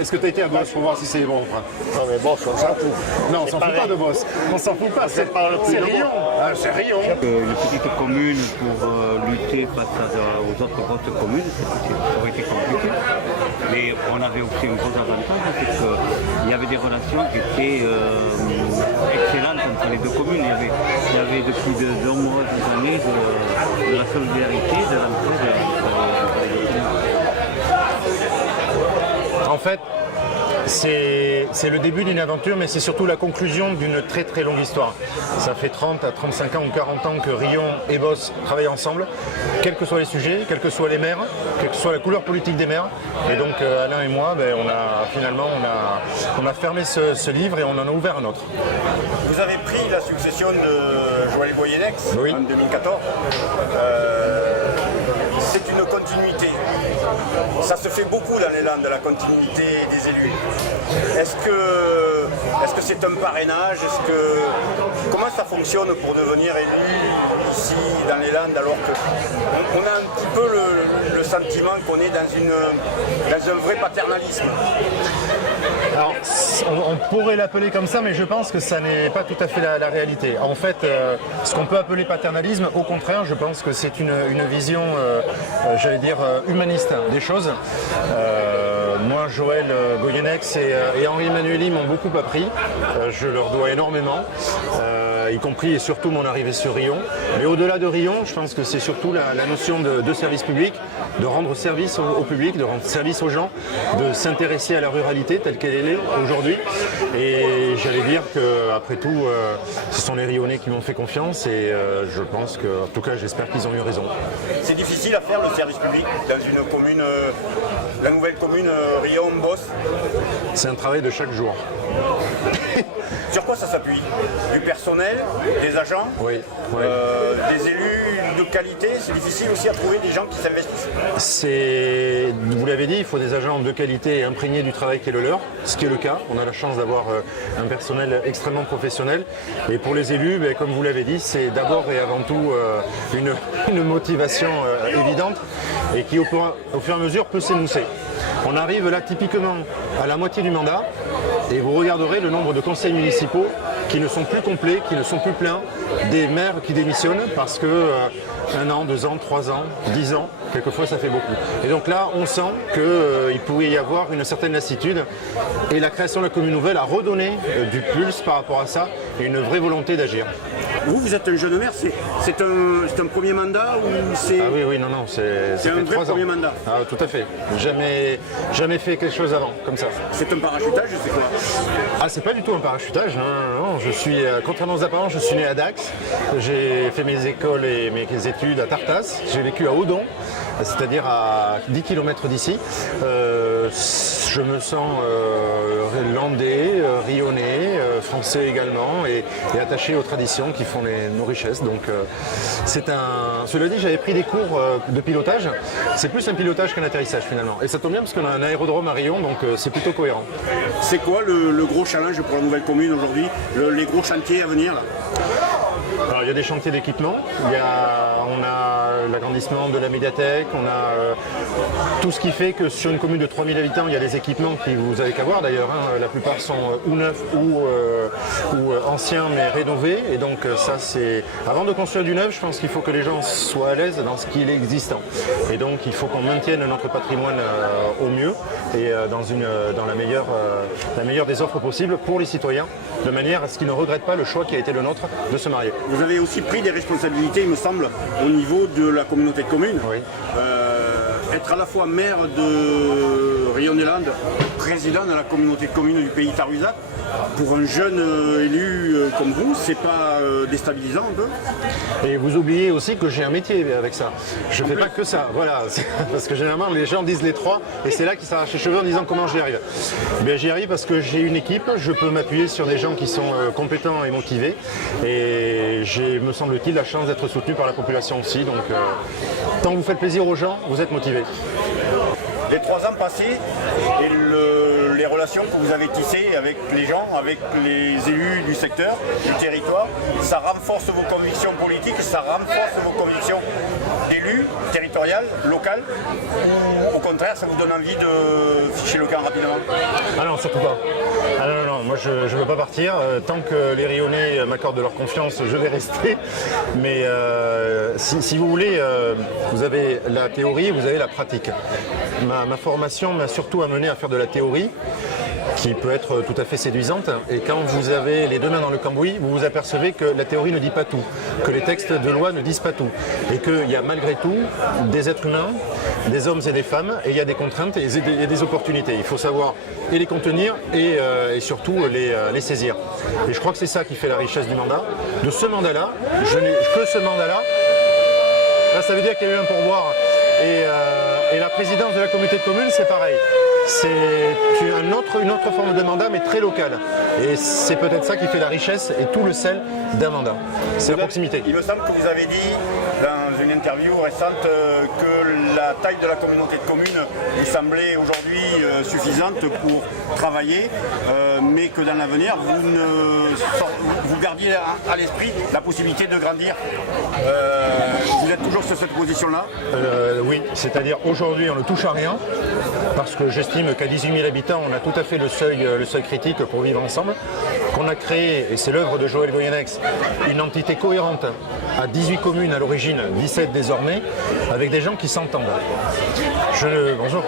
Est-ce que tu as été à Boss pour voir si c'est bon? Non mais bon, on s'en fout. Non, on s'en fout pas de Boss. On s'en fout pas. C'est Riom. Ah, c'est Riom. Une petite commune pour lutter face aux autres grosses communes, ça aurait été compliqué. Mais on avait aussi un gros avantage, c'est qu'il y avait des relations qui étaient excellentes entre les deux communes. Il y avait depuis de nombreuses années de la solidarité, de l'entraide entre les deux communes. En fait, c'est le début d'une aventure, mais c'est surtout la conclusion d'une très très longue histoire. Ça fait 30 à 35 ans ou 40 ans que Riom et Boss travaillent ensemble, quels que soient les sujets, quels que soient les maires, quelle que soit la couleur politique des maires. Et donc Alain et moi, on a fermé ce livre et on en a ouvert un autre. Vous avez pris la succession de Joël Goyenex en 2014. C'est une continuité. Ça se fait beaucoup dans les Landes, la continuité des élus. Est-ce que c'est un parrainage? Comment ça fonctionne pour devenir élu ici dans les Landes, alors qu'on a un petit peu le sentiment qu'on est dans un vrai paternalisme? Alors, on pourrait l'appeler comme ça, mais je pense que ça n'est pas tout à fait la réalité. En fait, ce qu'on peut appeler paternalisme, au contraire, je pense que c'est une vision, j'allais dire, humaniste des choses. Moi, Joël Goyenex et Henri Emmanueli m'ont beaucoup appris. Je leur dois énormément. Y compris et surtout mon arrivée sur Riom. Mais au-delà de Riom, je pense que c'est surtout la notion de service public, de rendre service au public, de rendre service aux gens, de s'intéresser à la ruralité telle qu'elle est aujourd'hui. Et j'allais dire qu'après tout, ce sont les Rionnais qui m'ont fait confiance et je pense que, en tout cas, j'espère qu'ils ont eu raison. C'est difficile à faire le service public dans une commune, la nouvelle commune Riom-Boss? C'est un travail de chaque jour. Sur quoi ça s'appuie? Du personnel, des agents, oui. des élus de qualité? C'est difficile aussi à trouver des gens qui s'investissent. Vous l'avez dit, il faut des agents de qualité et imprégnés du travail qui est le leur, ce qui est le cas. On a la chance d'avoir un personnel extrêmement professionnel. Et pour les élus, comme vous l'avez dit, c'est d'abord et avant tout une motivation évidente et qui au fur et à mesure peut s'émousser. On arrive là typiquement à la moitié du mandat et vous regarderez le nombre de conseils municipaux qui ne sont plus complets, qui ne sont plus pleins, des maires qui démissionnent parce que 1 an, 2 ans, 3 ans, 10 ans, quelquefois ça fait beaucoup. Et donc là, on sent qu'il pouvait y avoir une certaine lassitude et la création de la commune nouvelle a redonné du pulse par rapport à ça et une vraie volonté d'agir. Vous êtes un jeune maire, c'est un premier mandat ou c'est... Ah oui, non, c'est un vrai premier mandat. Ah, tout à fait. Jamais fait quelque chose avant, comme ça. C'est un parachutage, c'est quoi? Ah, c'est pas du tout un parachutage, non. Je suis, contrairement aux apparences, je suis né à Dax. J'ai fait mes écoles et mes études à Tartas. J'ai vécu à Odon, c'est-à-dire à 10 km d'ici. Je me sens landais, rionnais, français également, et attaché aux traditions qui font nos richesses. Donc, cela dit, j'avais pris des cours de pilotage. C'est plus un pilotage qu'un atterrissage finalement. Et ça tombe bien parce qu'on a un aérodrome à Riom, donc c'est plutôt cohérent. C'est quoi le gros challenge pour la nouvelle commune aujourd'hui? Les gros chantiers à venir là? Alors, il y a des chantiers d'équipement, on a l'agrandissement de la médiathèque, on a tout ce qui fait que sur une commune de 3000 habitants, il y a des équipements qui vous avez qu'à voir d'ailleurs. La plupart sont ou neufs ou anciens mais rénovés. Et donc ça c'est... Avant de construire du neuf, je pense qu'il faut que les gens soient à l'aise dans ce qui est existant. Et donc il faut qu'on maintienne notre patrimoine au mieux et dans la meilleure des offres possibles pour les citoyens, de manière à ce qu'ils ne regrettent pas le choix qui a été le nôtre de se marier. Vous avez aussi pris des responsabilités, il me semble, au niveau de la communauté de communes. Oui. Être à la fois maire de Riom-des-Landes, président de la communauté de communes du pays Tarusac, pour un jeune élu comme vous, c'est pas déstabilisant un peu? Et vous oubliez aussi que j'ai un métier avec ça. Je ne fais pas que ça, voilà. Parce que généralement les gens disent les trois et c'est là qu'ils s'arrachent les cheveux en disant comment j'y arrive. J'y arrive parce que j'ai une équipe, je peux m'appuyer sur des gens qui sont compétents et motivés et j'ai, me semble-t-il, la chance d'être soutenu par la population aussi. Donc tant que vous faites plaisir aux gens, vous êtes motivés. Les 3 ans passés et les relations relations que vous avez tissées avec les gens, avec les élus du secteur, du territoire, ça renforce vos convictions politiques, ça renforce vos convictions d'élus, territoriales, locales, ou au contraire, ça vous donne envie de ficher le camp rapidement? Ah non, surtout pas. Ah non, moi je ne veux pas partir. Tant que les Rionnais m'accordent leur confiance, je vais rester. Mais si vous voulez, vous avez la théorie, vous avez la pratique. Ma formation m'a surtout amené à faire de la théorie, qui peut être tout à fait séduisante. Et quand vous avez les deux mains dans le cambouis, vous vous apercevez que la théorie ne dit pas tout, que les textes de loi ne disent pas tout, et qu'il y a malgré tout des êtres humains, des hommes et des femmes, et il y a des contraintes et des opportunités. Il faut savoir et les contenir et surtout les saisir. Et je crois que c'est ça qui fait la richesse du mandat. De ce mandat-là, je n'ai que ce mandat-là. Là, ça veut dire qu'il y a eu un pourboire. Et la présidence de la communauté de communes, c'est pareil. C'est une autre forme de mandat, mais très locale. Et c'est peut-être ça qui fait la richesse et tout le sel d'un mandat. C'est la proximité. Il me semble que vous avez dit dans une interview récente que la taille de la communauté de communes vous semblait aujourd'hui suffisante pour travailler, mais que dans l'avenir, vous gardiez à l'esprit la possibilité de grandir. Vous êtes toujours sur cette position-là? Oui, c'est-à-dire aujourd'hui on ne touche à rien, parce que j'estime qu'à 18 000 habitants, on a tout à fait le seuil critique pour vivre ensemble, qu'on a créé, et c'est l'œuvre de Joël Goyenex, une entité cohérente à 18 communes à l'origine, 17 désormais, avec des gens qui s'entendent. Bonjour.